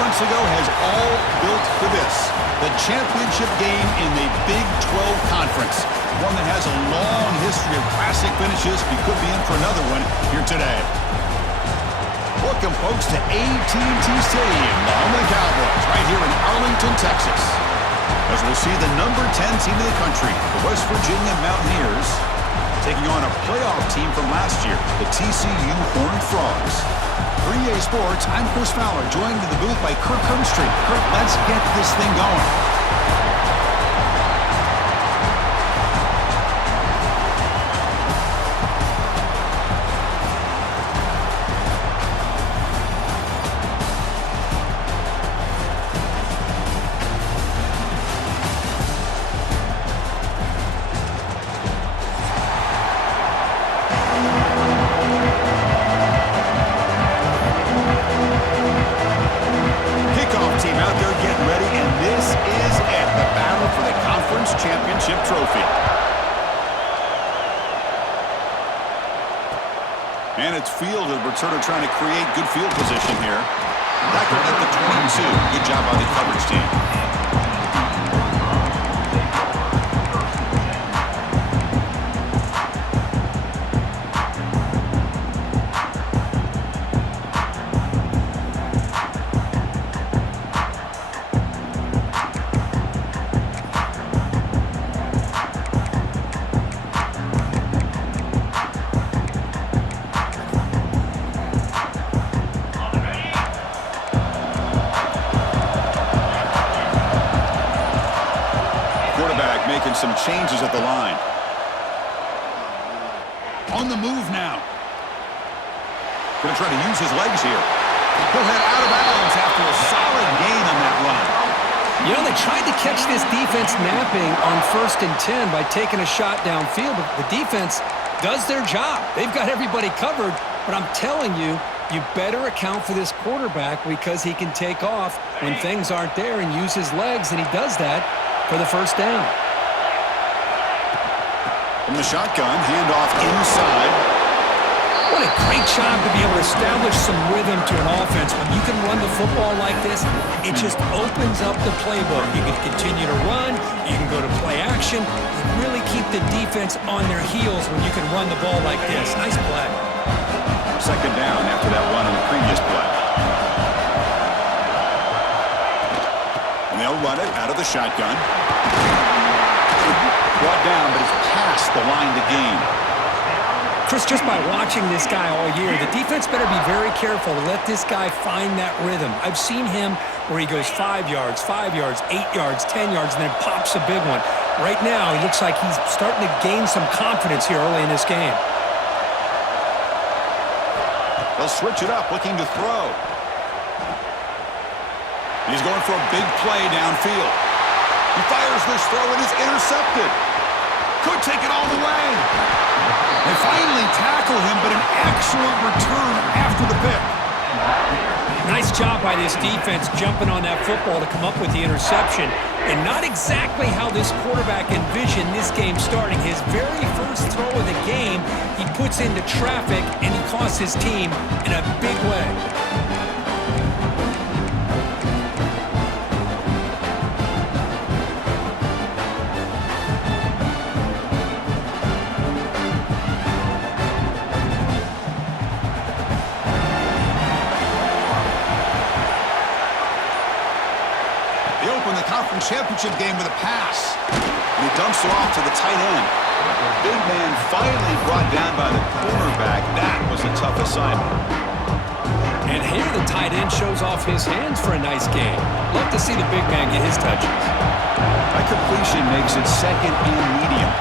months ago has all built to this. The championship game in the Big 12 Conference. One that has a long history of classic finishes. We could be in for another one here today. Welcome, folks, to AT&T Stadium, the home of the Cowboys, right here in Arlington, Texas. As we'll see the number 10 team in the country, the West Virginia Mountaineers, taking on a playoff team from last year, the TCU Horned Frogs. For EA Sports, I'm Chris Fowler, joined in the booth by Kirk Herbstreit. Kirk, let's get this thing going. And it's fielded. Returner trying to create good field position here. Back at the 22. Good job by the coverage team. Making some changes at the line. On the move now. Going to try to use his legs here. He'll head out of bounds after a solid gain on that run. You know, they tried to catch this defense napping on 1st and 10 by taking a shot downfield, but the defense does their job. They've got everybody covered, but I'm telling you, you better account for this quarterback because he can take off when things aren't there and use his legs, and he does that for the first down. From the shotgun, handoff inside. What a great job to be able to establish some rhythm to an offense. When you can run the football like this, it just opens up the playbook. You can continue to run. You can go to play action. You really keep the defense on their heels when you can run the ball like this. Nice play. 2nd down after that run on the previous play. And they'll run it out of the shotgun. Brought down, but it's past the line to gain. Chris, just by watching this guy all year, the defense better be very careful to let this guy find that rhythm. I've seen him where he goes 5 yards, 8 yards, 10 yards, and then pops a big one. Right now, he looks like he's starting to gain some confidence here early in this game. They'll switch it up, looking to throw. He's going for a big play downfield. He fires this throw and is intercepted. Could take it all the way. They finally tackle him, but an excellent return after the pick. Nice job by this defense jumping on that football to come up with the interception. And not exactly how this quarterback envisioned this game starting. His very first throw of the game, he puts into traffic, and he costs his team in a big way. Championship game with a pass. And he dumps it off to the tight end. Big man finally brought down by the cornerback. That was a tough assignment. And here the tight end shows off his hands for a nice game. Love to see the big man get his touches. That completion makes it 2nd and medium.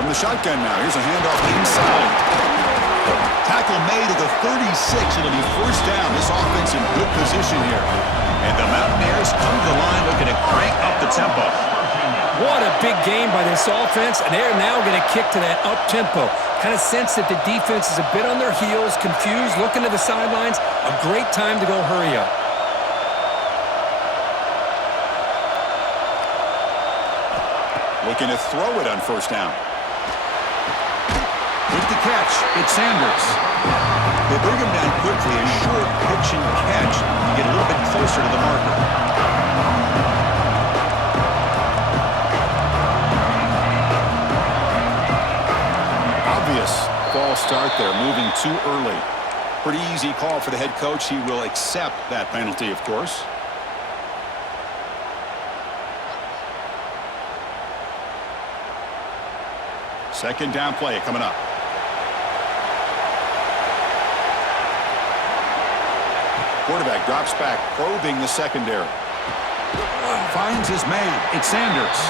From the shotgun now. Here's a handoff inside. Tackle made at the 36. It'll be 1st down. This offense in good position here. And the Mountaineers come to the line looking to crank up the tempo. What a big game by this offense. And they're now going to kick to that up-tempo. Kind of sense that the defense is a bit on their heels, confused, looking to the sidelines. A great time to go hurry up. Looking to throw it on 1st down. With the catch, it's Sanders. They bring him down quickly, a short pitch and catch to get a little bit closer to the marker. Obvious false start there, moving too early. Pretty easy call for the head coach. He will accept that penalty, of course. Second down play coming up. Quarterback drops back, probing the secondary. Finds his man. It's Sanders.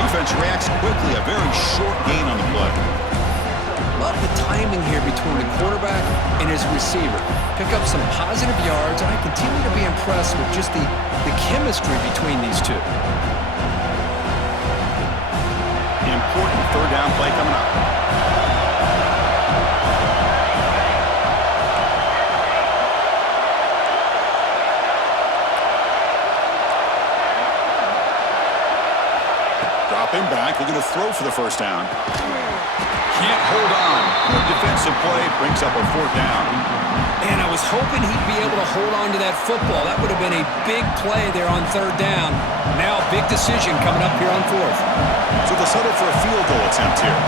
Defense reacts quickly. A very short gain on the play. Love the timing here between the quarterback and his receiver. Pick up some positive yards, and I continue to be impressed with just the chemistry between these two. Important third down play coming up. Dropping back, looking to throw for the first down. Can't hold on. Good defensive play, brings up a fourth down. And I was hoping he'd be able to hold on to that football. That would have been a big play there on third down. Now a big decision coming up here on fourth. So they'll settle for a field goal attempt here.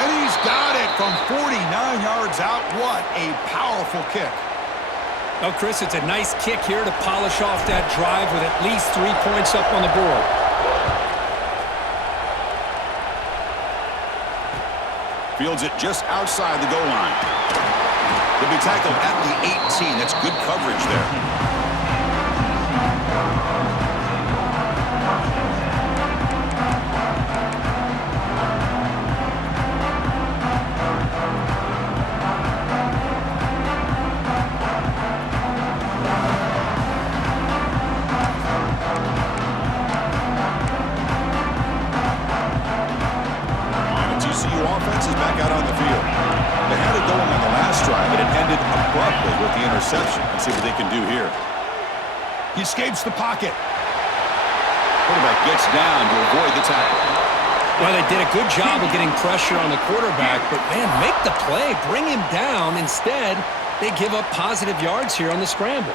And he's got it from 49 yards out. What a powerful kick. Well, Chris, it's a nice kick here to polish off that drive with at least 3 points up on the board. Fields it just outside the goal line. They'll be tackled at the 18. That's good coverage there. Offense is back out on the field. They had it going on the last drive, but it ended abruptly with the interception. Let's see what they can do here. He escapes the pocket. Quarterback gets down to avoid the tackle. Well, they did a good job of getting pressure on the quarterback, but, man, make the play. Bring him down. Instead, they give up positive yards here on the scramble.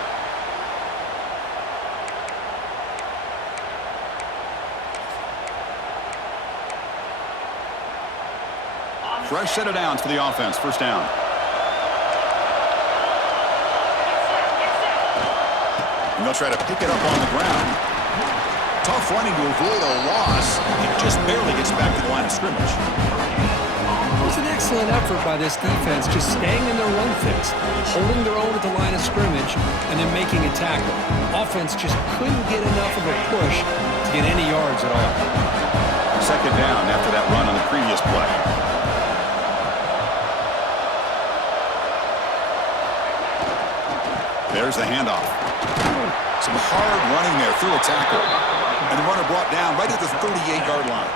Fresh set of downs for the offense. First down. And they'll try to pick it up on the ground. Tough running to avoid a loss. It just barely gets back to the line of scrimmage. It was an excellent effort by this defense, just staying in their run fix, holding their own at the line of scrimmage, and then making a tackle. Offense just couldn't get enough of a push to get any yards at all. Second down after that run on the previous play. There's the handoff. Some hard running there through a tackle. And the runner brought down right at the 38-yard line.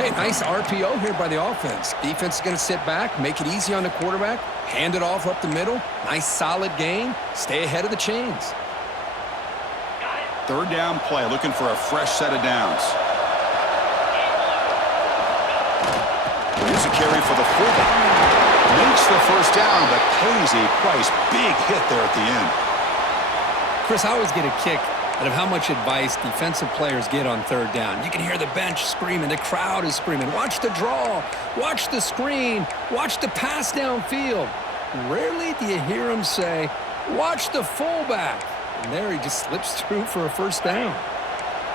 Hey, nice RPO here by the offense. Defense is going to sit back, make it easy on the quarterback, hand it off up the middle. Nice solid gain. Stay ahead of the chains. Third down play, looking for a fresh set of downs. Here's a carry for the fullback. Makes the first down, but pays a price. Big hit there at the end. Chris, I always get a kick out of how much advice defensive players get on third down. You can hear the bench screaming. The crowd is screaming. Watch the draw. Watch the screen. Watch the pass downfield. Rarely do you hear them say, watch the fullback. And there he just slips through for a first down.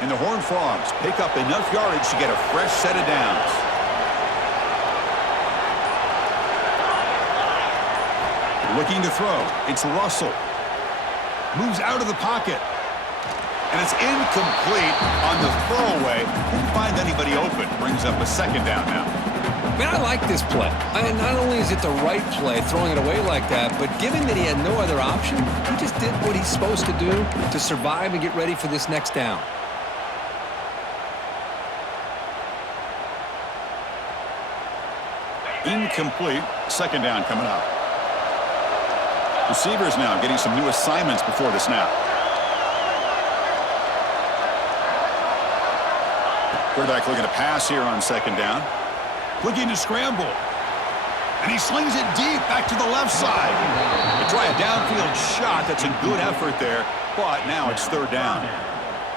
And the Horned Frogs pick up enough yardage to get a fresh set of downs. Looking to throw. It's Russell. Moves out of the pocket. And it's incomplete on the throwaway. Couldn't find anybody open. Brings up a second down now. Man, I like this play. And not only is it the right play, throwing it away like that, but given that he had no other option, he just did what he's supposed to do to survive and get ready for this next down. Incomplete. Second down coming up. Receivers now getting some new assignments before the snap. Quarterback looking to pass here on second down. Looking to scramble. And he slings it deep back to the left side. They try a downfield shot. That's a good effort there, but now it's third down.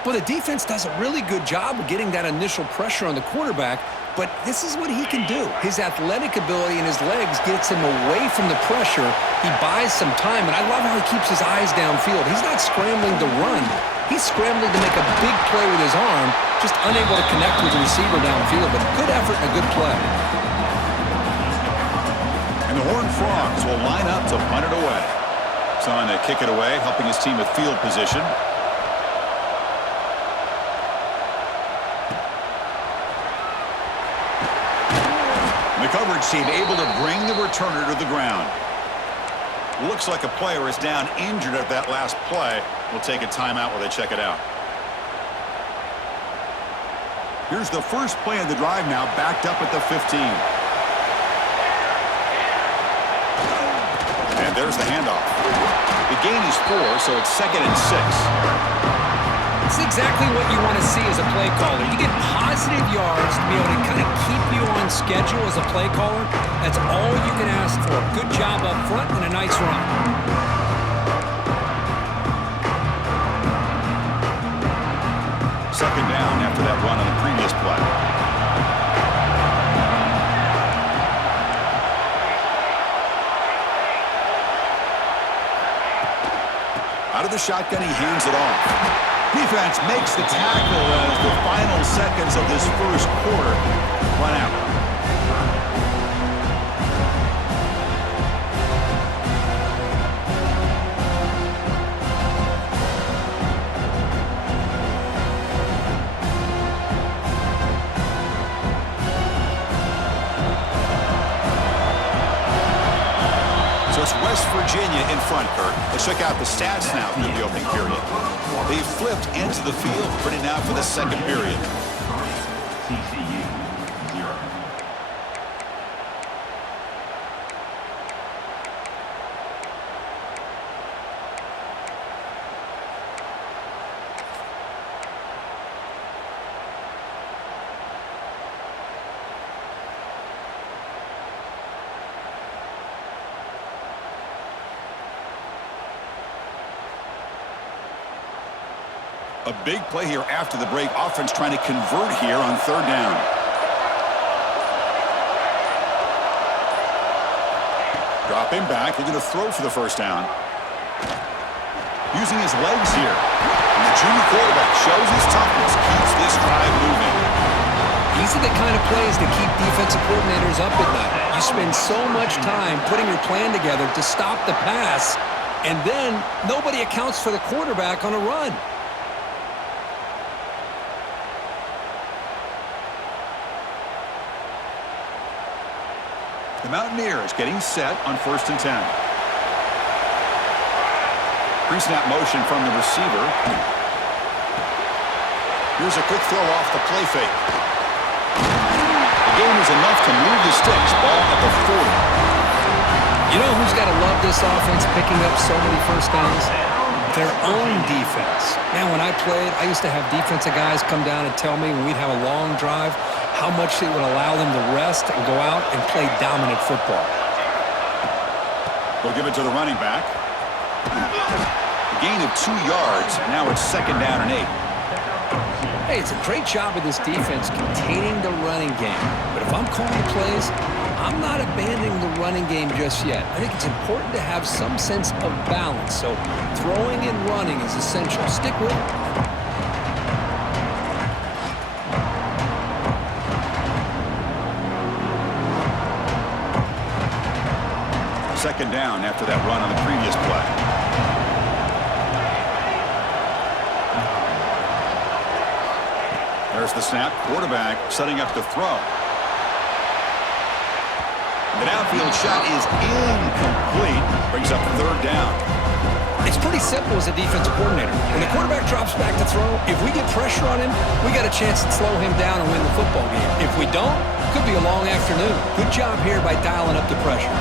Well, the defense does a really good job of getting that initial pressure on the quarterback, but this is what he can do. His athletic ability and his legs gets him away from the pressure. He buys some time, and I love how he keeps his eyes downfield. He's not scrambling to run. He's scrambling to make a big play with his arm, just unable to connect with the receiver downfield, but good effort and a good play. And the Horned Frogs will line up to punt it away. It's on to kick it away, helping his team with field position. The coverage team able to bring the returner to the ground. Looks like a player is down injured at that last play. We'll take a timeout while they check it out. Here's the first play of the drive now, backed up at the 15. And there's the handoff. The gain is 4, so it's 2nd and 6. It's exactly what you want to see as a play caller. You get positive yards to be able to kind of keep you on schedule as a play caller. That's all you can ask for. Good job up front and a nice run. Second down after that run on the previous play. Out of the shotgun, he hands it off. Defense makes the tackle as the final seconds of this first quarter run out. So it's West Virginia in front, Kurt. Let's check out the stats now through the opening period. They flipped into the field, ready now for the second period. A big play here after the break. Offense trying to convert here on third down. Drop him back. Looking to throw for the first down. Using his legs here. And the junior quarterback shows his toughness. Keeps this drive moving. These are the kind of plays that keep defensive coordinators up at night. You spend so much time putting your plan together to stop the pass, and then nobody accounts for the quarterback on a run. The Mountaineers getting set on 1st and 10. Pre-snap motion from the receiver. Here's a quick throw off the play fake. The gain is enough to move the sticks. Ball at the 40. You know who's got to love this offense picking up so many first downs? Their own defense. Man, when I played, I used to have defensive guys come down and tell me when we'd have a long drive how much it would allow them to rest and go out and play dominant football. We'll give it to the running back. A gain of 2 yards. Now it's 2nd down and 8. Hey, it's a great job of this defense containing the running game. But if I'm calling plays, I'm not abandoning the running game just yet. I think it's important to have some sense of balance. So throwing and running is essential. Stick with it. Second down after that run on the previous play. There's the snap. Quarterback setting up to throw. The downfield shot is incomplete. Brings up third down. It's pretty simple as a defensive coordinator. When the quarterback drops back to throw, if we get pressure on him, we got a chance to slow him down and win the football game. If we don't, it could be a long afternoon. Good job here by dialing up the pressure.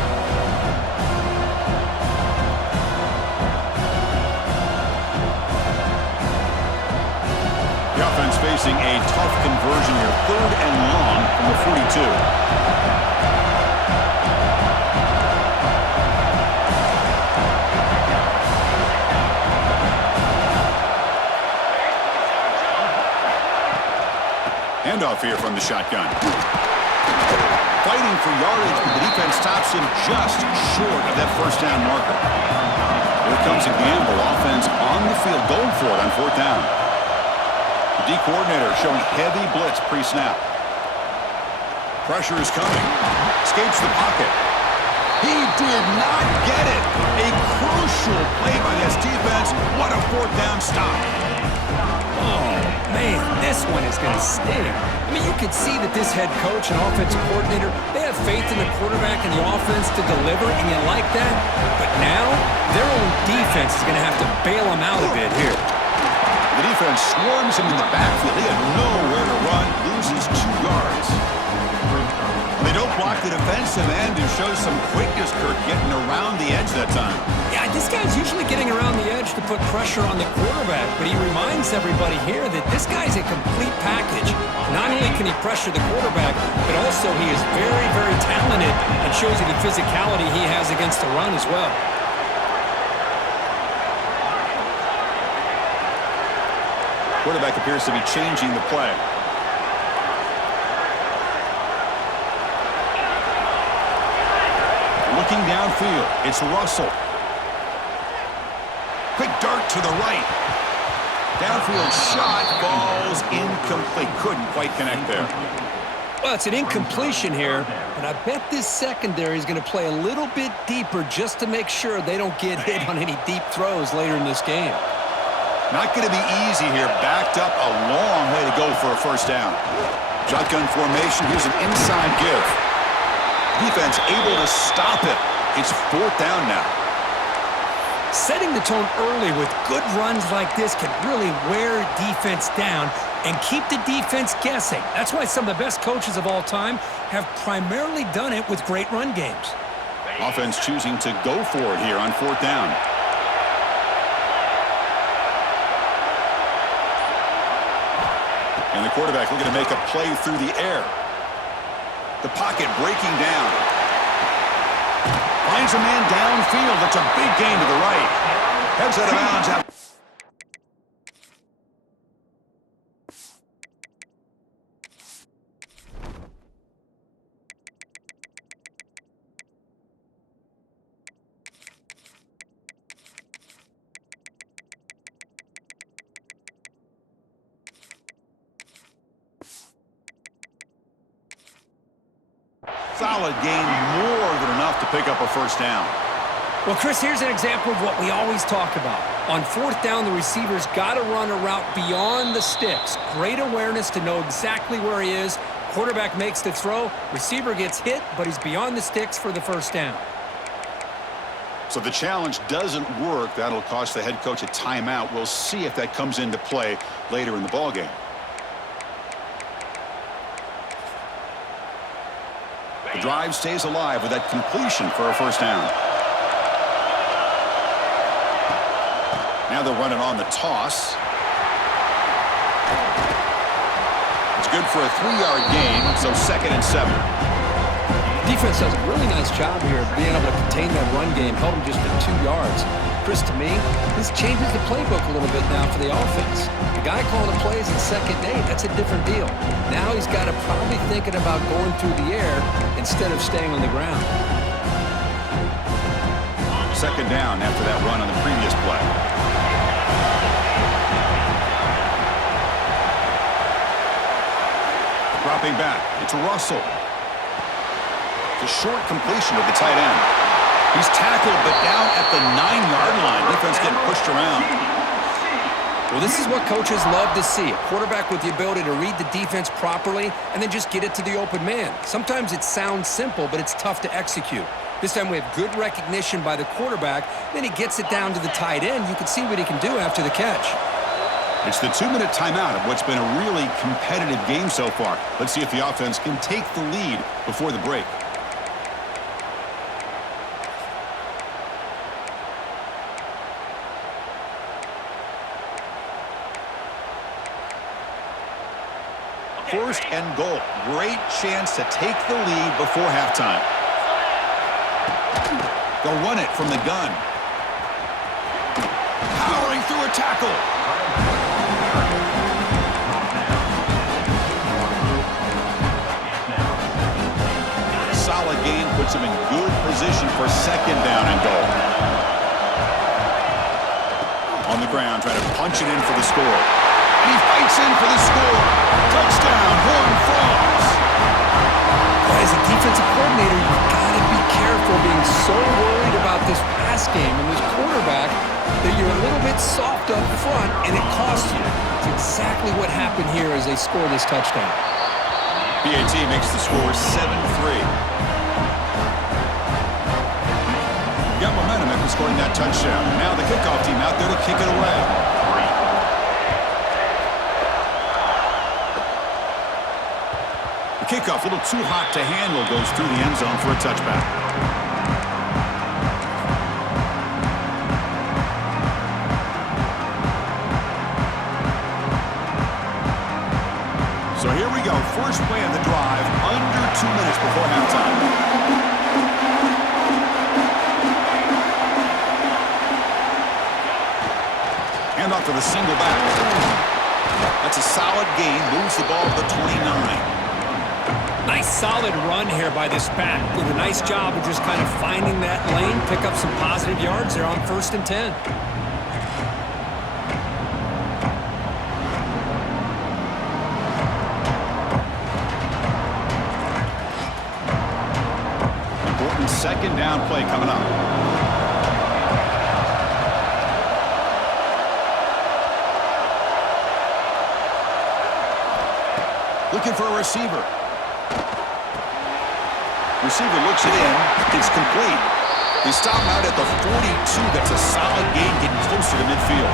The offense facing a tough conversion here. 3rd and long from the 42. Handoff here from the shotgun. Fighting for yardage, but the defense stops him just short of that first down marker. Here comes a gamble. Offense on the field, going for it on 4th down. The D coordinator showing heavy blitz pre-snap. Pressure is coming. Escapes the pocket. He did not get it. A crucial play by this defense. What a 4th down stop. Oh, man, this one is going to sting. I mean, you could see that this head coach and offensive coordinator, they have faith in the quarterback and the offense to deliver, and you like that. But now, their own defense is going to have to bail them out a bit here. The defense swarms him in the backfield. He had nowhere to run, loses 2 yards. They don't block the defensive end and show some quickness, Kirk, getting around the edge that time. Yeah, this guy's usually getting around the edge to put pressure on the quarterback, but he reminds everybody here that this guy's a complete package. Not only can he pressure the quarterback, but also he is very, very talented and shows you the physicality he has against the run as well. Quarterback appears to be changing the play. Looking downfield, it's Russell. Quick dart to the right. Downfield shot falls incomplete. Couldn't quite connect there. Well, it's an incompletion here, but I bet this secondary is going to play a little bit deeper just to make sure they don't get hit on any deep throws later in this game. Not going to be easy here. Backed up a long way to go for a first down. Shotgun formation. Here's an inside give. Defense able to stop it. It's 4th down now. Setting the tone early with good runs like this can really wear defense down and keep the defense guessing. That's why some of the best coaches of all time have primarily done it with great run games. Offense choosing to go for it here on 4th down. And the quarterback looking to make a play through the air. The pocket breaking down. Finds a man downfield. That's a big gain to the right. Heads out of bounds. Solid gain, more than enough to pick up a first down. Well, Chris, here's an example of what we always talk about. On 4th down, the receiver's got to run a route beyond the sticks. Great awareness to know exactly where he is. Quarterback makes the throw. Receiver gets hit, but he's beyond the sticks for the first down. So the challenge doesn't work. That'll cost the head coach a timeout. We'll see if that comes into play later in the ballgame. The drive stays alive with that completion for a first down. Now they're running on the toss. It's good for a 3-yard gain, so 2nd and 7. Defense does a really nice job here of being able to contain that run game, held them just at 2 yards. Chris, to me, this changes the playbook a little bit now for the offense. The guy calling the plays in 2nd and 8, that's a different deal. Now he's got to probably thinking about going through the air instead of staying on the ground. 2nd down after that run on the previous play. Dropping back, it's Russell. It's a short completion of the tight end. He's tackled, but down at the 9-yard line. Defense getting pushed around. Well, this is what coaches love to see. A quarterback with the ability to read the defense properly and then just get it to the open man. Sometimes it sounds simple, but it's tough to execute. This time we have good recognition by the quarterback. Then he gets it down to the tight end. You can see what he can do after the catch. It's the 2-minute timeout of what's been a really competitive game so far. Let's see if the offense can take the lead before the break. first and goal. Great chance to take the lead before halftime. They'll run it from the gun. Powering through a tackle. Solid gain puts him in good position for second down and goal. On the ground, trying to punch it in for the score. And he fights in for the score. Touchdown, Horned Frogs. As a defensive coordinator, you've got to be careful being so worried about this pass game and this quarterback that you're a little bit soft up front, and it costs you. It's exactly what happened here as they score this touchdown. PAT makes the score 7-3. Got momentum after scoring that touchdown. Now the kickoff team out there to kick it away. The kickoff, a little too hot to handle, goes through the end zone for a touchback. So here we go. First play of the drive, under 2 minutes before halftime. Hand off to the single back. That's a solid gain. Moves the ball to the 29. Nice solid run here by this back. Did a nice job of just kind of finding that lane, pick up some positive yards there on 1st and 10. Important second down play coming up. Looking for a receiver. Receiver looks it in. It's complete. They stop him out at the 42. That's a solid gain, getting closer to midfield.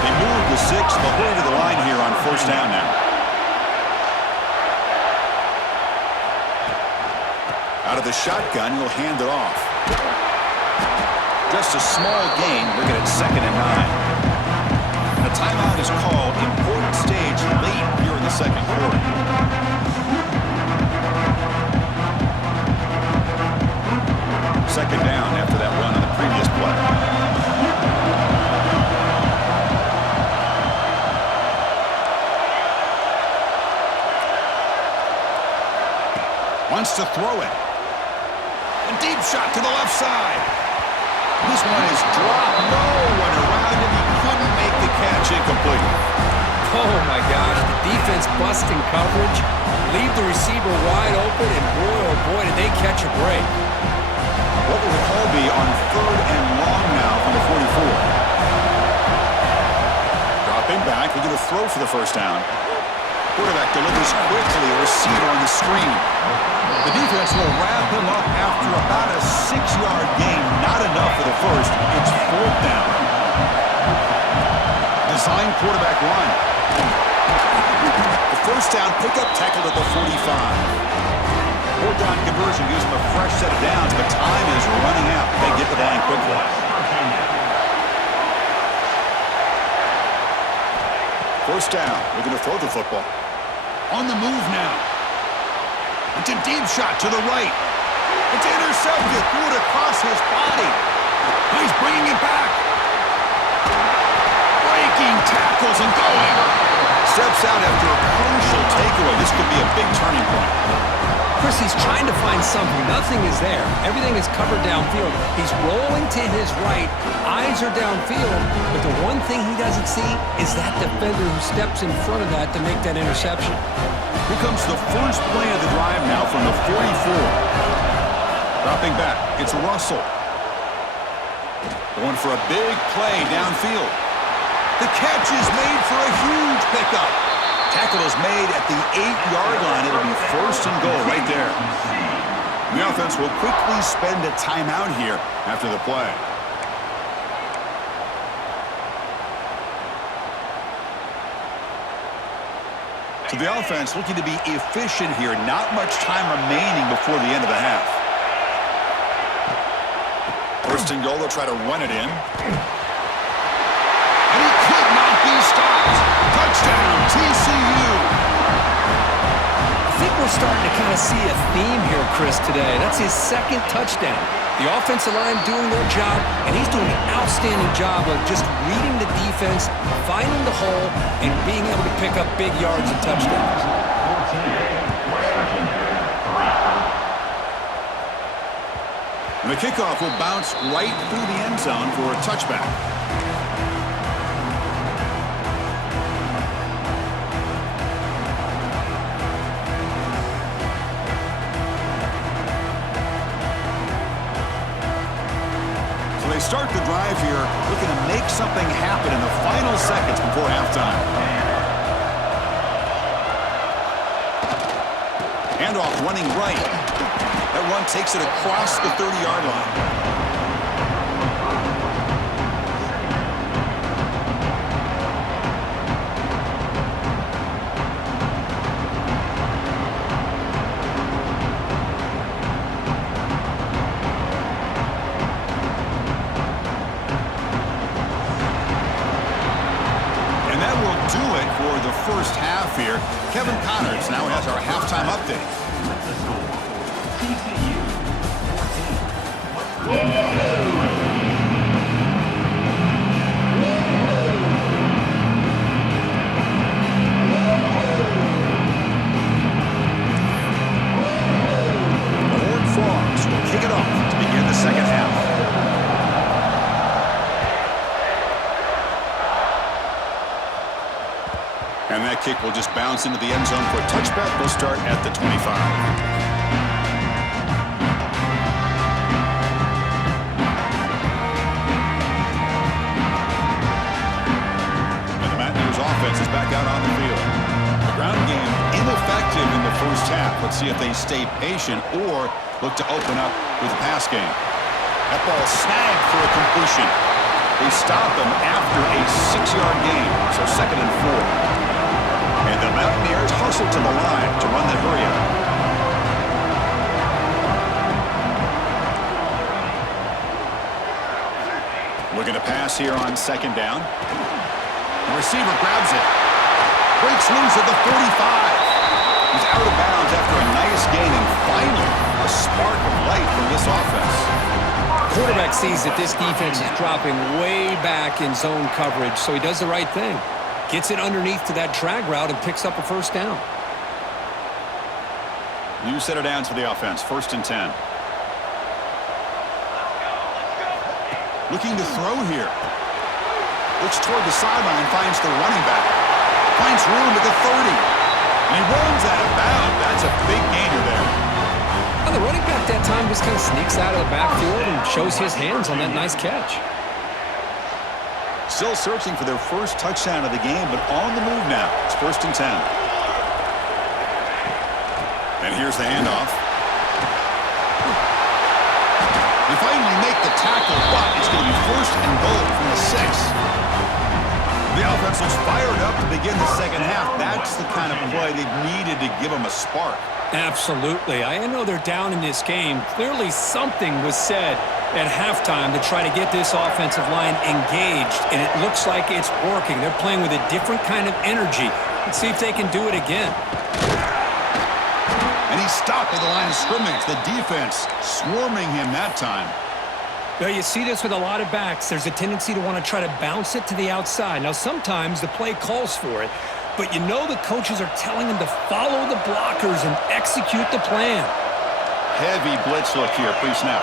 They move the 6. They'll hurry to the line here on 1st down now. Out of the shotgun, he'll hand it off. Just a small gain. Looking at 2nd and 9. A timeout is called. Important stage late here in the second quarter. Second down after that run on the previous play. Wants to throw it. A deep shot to the left side. This one is dropped. No one around him. He couldn't make the catch. Incomplete. Oh my gosh, the defense busting coverage, leave the receiver wide open, and boy, oh boy, did they catch a break. What will the call be on 3rd and long now from the 44? Dropping back, looking to throw for the 1st down. Quarterback delivers quickly, a receiver on the screen. The defense will wrap him up after about a 6-yard gain. Not enough for the first. It's 4th down. Design quarterback run. The 1st down pickup tackled at the 45. 4th down conversion gives them a fresh set of downs, but time is running out. They get the line quickly. First down, looking to throw the football. On the move now. It's a deep shot to the right. It's intercepted, threw it across his body. He's bringing it back. Breaking tackles and going. Steps out after a crucial takeaway. This could be a big turning point. Chris, he's trying to find something. Nothing is there. Everything is covered downfield. He's rolling to his right. Eyes are downfield. But the one thing he doesn't see is that defender who steps in front of that to make that interception. Here comes the first play of the drive now from the 44. Dropping back. It's Russell. Going for a big play downfield. The catch is made for a huge pickup. Tackle is made at the 8-yard line. It'll be 1st and goal right there. The offense will quickly spend a timeout here after the play. So the offense looking to be efficient here. Not much time remaining before the end of the half. 1st and goal, they'll try to run it in. And he could not be stopped. Touchdown, TCU. we're starting to kind of see a theme here, Chris, today. That's his second touchdown. The offensive line doing their job, and he's doing an outstanding job of just reading the defense, finding the hole, and being able to pick up big yards and touchdowns. And the kickoff will bounce right through the end zone for a touchback. They start the drive here looking to make something happen in the final seconds before halftime. Handoff running right. That run takes it across the 30-yard line. First half here. Kevin Connors now has our halftime update. The Horned Frogs will kick it off to begin the second half. And that kick will just bounce into the end zone for a touchback. We'll start at the 25. And the Mountaineers offense is back out on the field. The ground game ineffective in the first half. Let's see if they stay patient or look to open up with a pass game. That ball snagged for a completion. They stop them after a 6-yard gain, so 2nd and 4. And the Mountaineers hustle to the line to run the hurry-up. Looking to pass here on 2nd down. The receiver grabs it. Breaks loose at the 45. He's out of bounds after a nice gain, and finally a spark of light from this offense. Quarterback sees that this defense is dropping way back in zone coverage, so he does the right thing. Gets it underneath to that drag route and picks up a first down. New set of downs for the offense. 1st and 10. Looking to throw here. Looks toward the sideline, finds the running back. Finds room at the 30. And he runs out of bounds. That's a big gainer there. Well, the running back that time just kind of sneaks out of the backfield and shows his hands on that nice catch. Still searching for their first touchdown of the game, but on the move now. It's 1st and 10. And here's the handoff. They finally make the tackle, but it's going to be 1st and goal from the 6. The offense was fired up to begin the second half. That's the kind of play they needed to give them a spark. Absolutely. I know they're down in this game. Clearly something was said at halftime to try to get this offensive line engaged, and it looks like it's working. They're playing with a different kind of energy. Let's see if they can do it again. And he's stopped at the line of scrimmage. The defense swarming him that time. Well, you see this with a lot of backs. There's a tendency to want to try to bounce it to the outside. Now, sometimes the play calls for it, but you know the coaches are telling them to follow the blockers and execute the plan. Heavy blitz look here, pre-snap.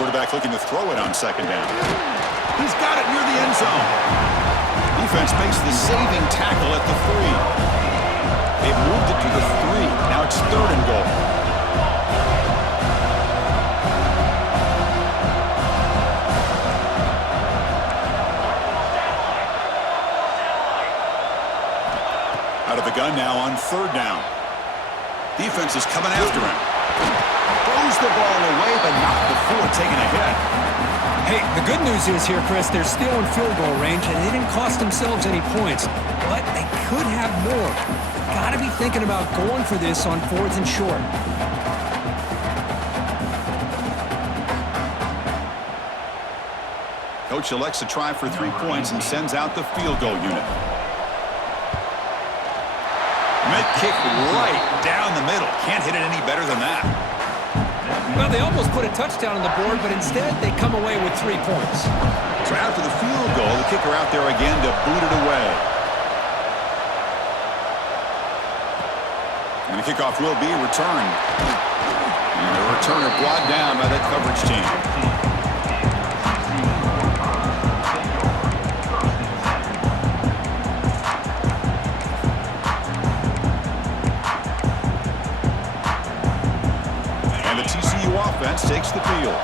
Quarterback looking to throw it on 2nd down. He's got it near the end zone. Defense makes the saving tackle at the 3. They've moved it to the 3. Now it's 3rd and goal. Out of the gun now on 3rd down. Defense is coming after him. Throws the ball away, but not before taking a hit. Hey, the good news is here, Chris, they're still in field goal range, and they didn't cost themselves any points, but they could have more. Got to be thinking about going for this on 4th and short. Coach elects to try for 3 points and sends out the field goal unit. And they kick right down the middle. Can't hit it any better than that. Well, they almost put a touchdown on the board, but instead they come away with 3 points. So after the field goal, the kicker out there again to boot it away. And the kickoff will be returned. And the returner brought down by that coverage team. And the TCU offense takes the field.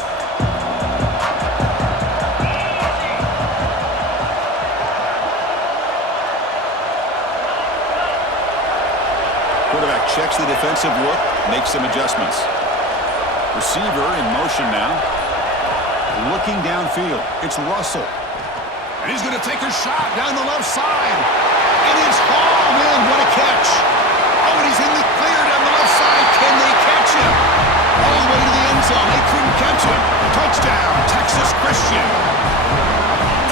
Quarterback checks the defensive look, makes some adjustments. Receiver in motion now. Looking downfield. It's Russell. And he's going to take a shot down the left side. And it's hauled in. What a catch. Oh, and he's in the clear down the left side. Can they catch him? All the way to the end zone. They couldn't catch him. Touchdown, Texas Christian.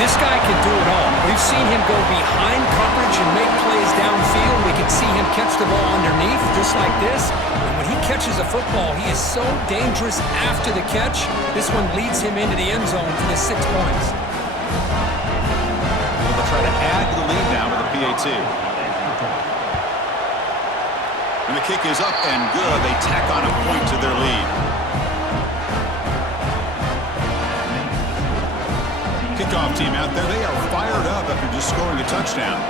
This guy can do it all. We've seen him go behind coverage and make plays downfield. We can see him catch the ball underneath, just like this. And when he catches a football, he is so dangerous after the catch. This one leads him into the end zone for the 6 points. They'll try to add to the lead now with a PAT. And the kick is up and good. They tack on a point to their lead. Kickoff team out there, they are fired up after just scoring a touchdown.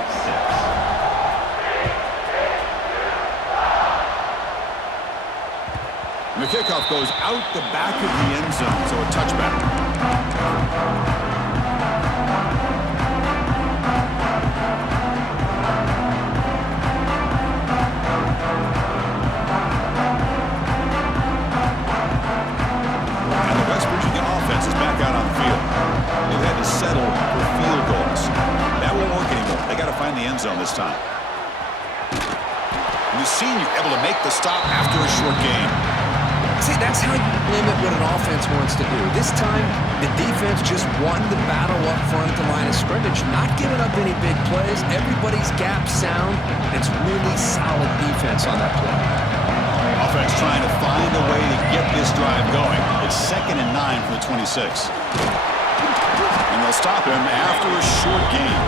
And the kickoff goes out the back of the end zone, so a touchback. And the West Virginia offense is back out on the field. They've had to settle for field goals. That won't work anymore. They got to find the end zone this time. And the senior able to make the stop after a short gain. See, that's how you limit what an offense wants to do. This time, the defense just won the battle up front at the line of scrimmage, not giving up any big plays. Everybody's gap sound. It's really solid defense on that play. Offense trying to find a way to get this drive going. It's 2nd and 9 from the 26. And they'll stop him after a short gain.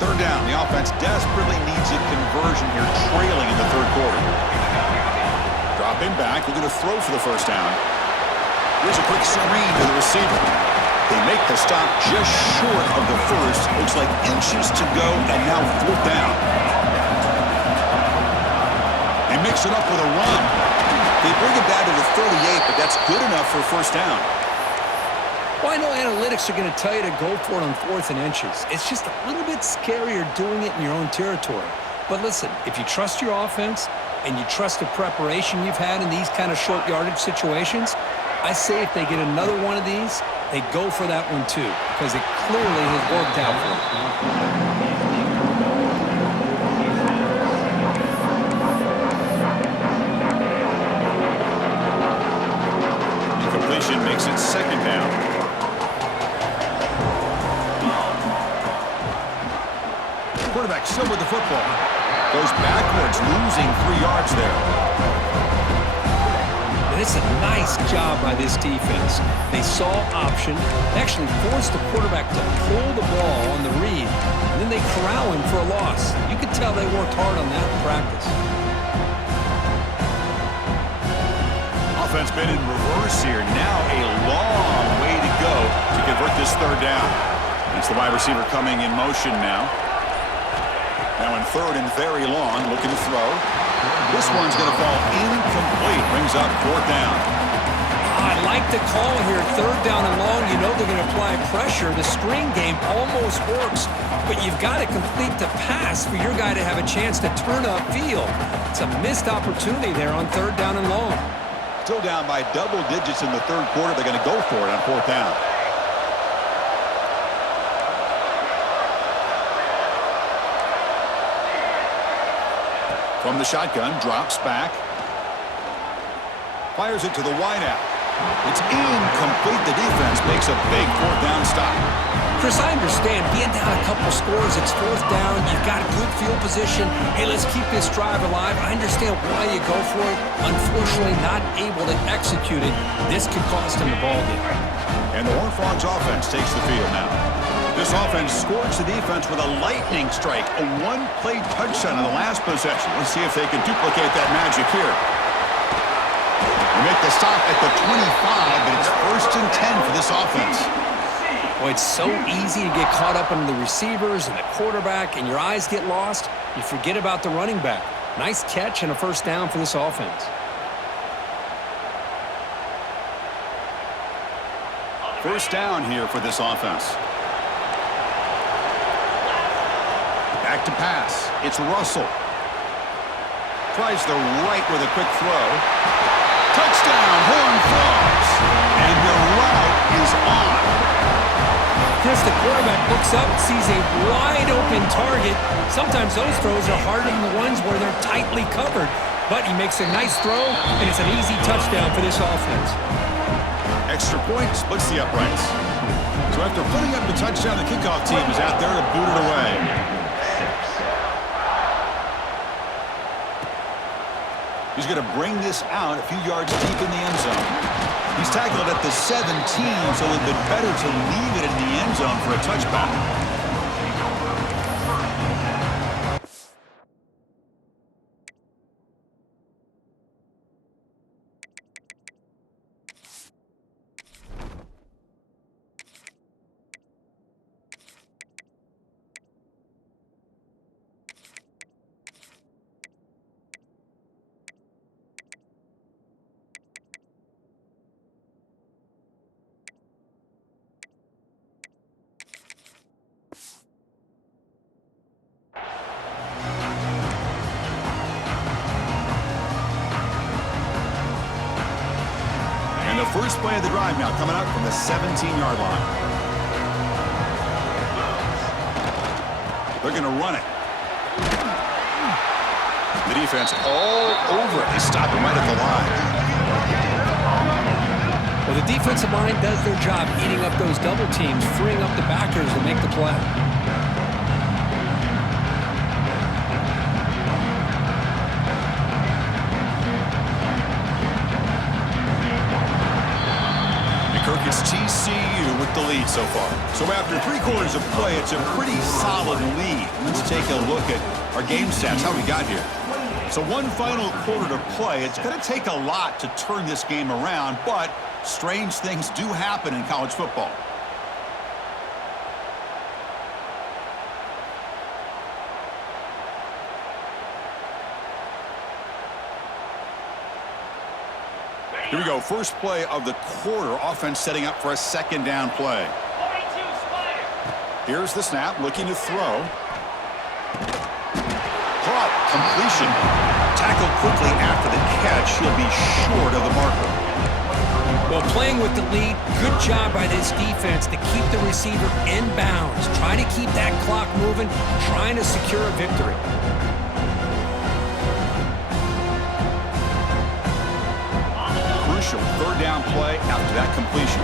Third down. The offense desperately needs a conversion here, trailing in the third quarter. Dropping back, looking to throw for the first down. Here's a quick screen to the receiver. They make the stop just short of the first. Looks like inches to go, and now 4th down. They mix it up with a run. They bring it down to the 38, but that's good enough for a first down. Well, I know analytics are going to tell you to go for it on 4th and inches. It's just a little bit scarier doing it in your own territory. But listen, if you trust your offense and you trust the preparation you've had in these kind of short yardage situations, I say if they get another one of these, they go for that one too, because it clearly has worked out for them. Incompletion makes it 2nd down. Quarterback still with the football. Goes backwards, losing 3 yards there. And it's a nice job by this defense. They saw option, actually forced the quarterback to pull the ball on the read, and then they corral him for a loss. You could tell they worked hard on that in practice. Offense been in reverse here. Now a long way to go to convert this 3rd down. It's the wide receiver coming in motion now. Now in 3rd and very long, looking to throw. This one's going to fall incomplete. Brings up 4th down. I like the call here. 3rd down and long. You know they're going to apply pressure. The screen game almost works, but you've got to complete the pass for your guy to have a chance to turn upfield. It's a missed opportunity there on 3rd down and long. Still down by double digits in the 3rd quarter. They're going to go for it on 4th down. From the shotgun, drops back. Fires it to the wideout. It's incomplete. The defense makes a big fourth down stop. Chris, I understand being down a couple scores, it's fourth down, you've got a good field position. Hey, let's keep this drive alive. I understand why you go for it. Unfortunately, not able to execute it. This could cost him the ball game. And the Horned Frogs offense takes the field now. This offense scores the defense with a lightning strike, a one-play touchdown in the last possession. Let's see if they can duplicate that magic here. They make the stop at the 25, but it's 1st and 10 for this offense. Boy, it's so easy to get caught up in the receivers and the quarterback, and your eyes get lost. You forget about the running back. Nice catch and a first down for this offense. First down here for this offense. Back to pass. It's Russell. Tries the right with a quick throw. Touchdown, Horned Frogs. And the route is on. Yes, the quarterback looks up, sees a wide-open target. Sometimes those throws are harder than the ones where they're tightly covered. But he makes a nice throw, and it's an easy touchdown for this offense. Extra point splits the uprights. So after putting up the touchdown, the kickoff team is out there to boot it away. He's going to bring this out a few yards deep in the end zone. He's tackled at the 17, so it would have been better to leave it in the end zone for a touchback. First play of the drive now coming up from the 17-yard line. They're going to run it. The defense all over it. They stop him right at the line. Well, the defensive line does their job eating up those double teams, freeing up the backers to make the play. It's TCU with the lead so far. So after 3 quarters of play, it's a pretty solid lead. Let's take a look at our game stats, how we got here. So one final quarter to play. It's going to take a lot to turn this game around, but strange things do happen in college football. Here we go, first play of the quarter. Offense setting up for a second down play. Here's the snap, looking to throw. Caught, completion. Tackled quickly after the catch. He'll be short of the marker. Well, playing with the lead, good job by this defense to keep the receiver in bounds. Trying to keep that clock moving, trying to secure a victory. Third down play after that completion.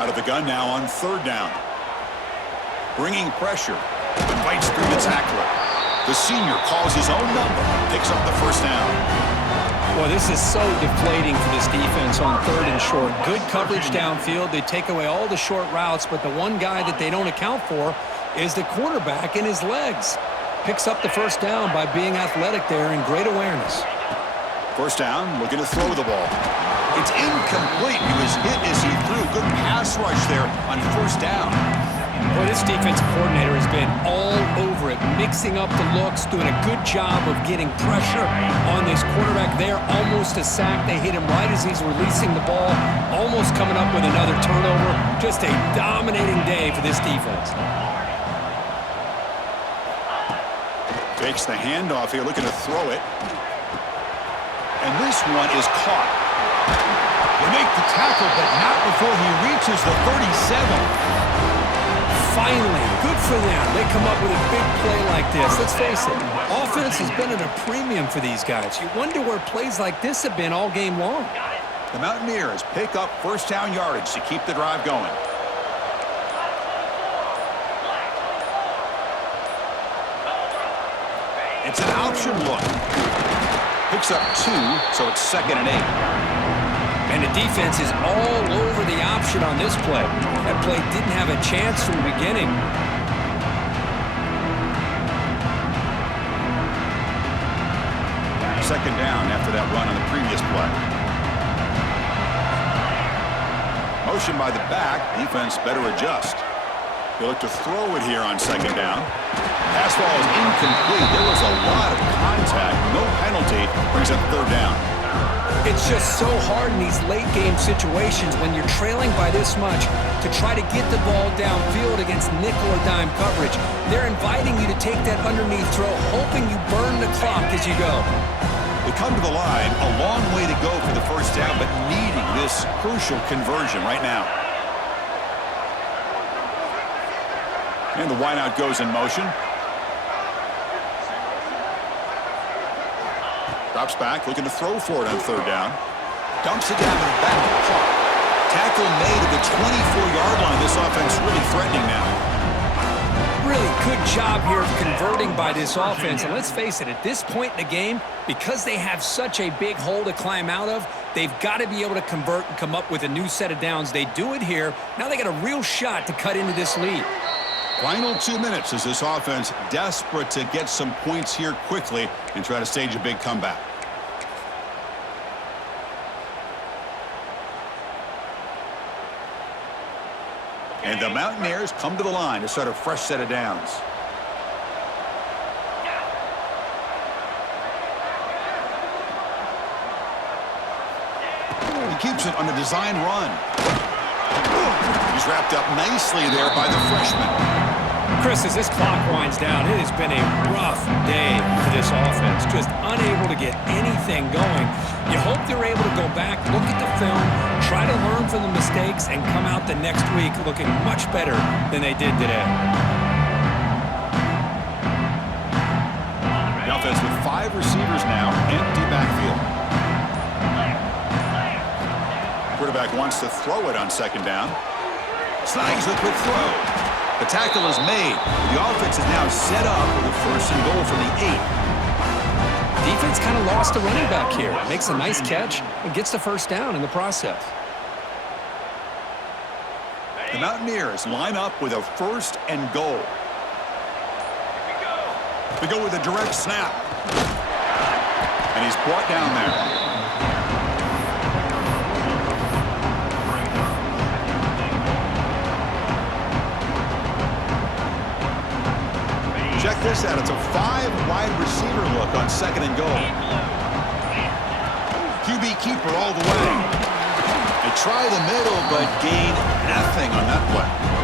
Out of the gun now on third down. Bringing pressure. Invites through the tackler. The senior calls his own number. Picks up the first down. Well, this is so deflating for this defense on third and short. Good coverage downfield. They take away all the short routes, but the one guy that they don't account for is the quarterback and his legs. Picks up the first down by being athletic there and great awareness. First down, looking to throw the ball. It's incomplete. He was hit as he threw. Good pass rush there on first down. Boy, this defensive coordinator has been all over it, mixing up the looks, doing a good job of getting pressure on this quarterback there. Almost a sack. They hit him right as he's releasing the ball, almost coming up with another turnover. Just a dominating day for this defense. Fakes the handoff here, looking to throw it. And this one is caught. They make the tackle, but not before he reaches the 37. Finally, good for them. They come up with a big play like this. Let's face it, offense has been at a premium for these guys. You wonder where plays like this have been all game long. The Mountaineers pick up first down yardage to keep the drive going. It's an option look. Picks up 2, so it's 2nd and 8. And the defense is all over the option on this play. That play didn't have a chance from the beginning. Second down after that run on the previous play. Motion by the back. Defense better adjust. They look to throw it here on second down. Pass ball is incomplete. There was a lot of contact. No penalty. Brings up third down. It's just so hard in these late-game situations when you're trailing by this much to try to get the ball downfield against nickel or dime coverage. They're inviting you to take that underneath throw, hoping you burn the clock as you go. They come to the line, a long way to go for the first down, but needing this crucial conversion right now. And the wideout goes in motion. Drops back, looking to throw for it on third down. Dumps it down to the back of the park. Tackle made at the 24-yard line. This offense really threatening now. Really good job here of converting by this offense. And let's face it, at this point in the game, because they have such a big hole to climb out of, they've got to be able to convert and come up with a new set of downs. They do it here. Now they got a real shot to cut into this lead. Final 2 minutes as this offense desperate to get some points here quickly and try to stage a big comeback. And the Mountaineers come to the line to start a fresh set of downs. He keeps it on a design run. He's wrapped up nicely there by the freshman. Chris, as this clock winds down, it has been a rough day for this offense. Just unable to get anything going. You hope they're able to go back, look at the film, try to learn from the mistakes, and come out the next week looking much better than they did today. The offense with 5 receivers now, empty backfield. Quarterback wants to throw it on second down. Snags the quick throw. The tackle is made. The offense is now set up with a first and goal from the 8. Defense kind of lost a running back here. Makes a nice catch and gets the first down in the process. The Mountaineers line up with a first and goal. They go with a direct snap. And he's brought down there. Check this out. It's a 5-wide receiver look on second and goal. QB keeper all the way. They try the middle, but gain nothing on that play.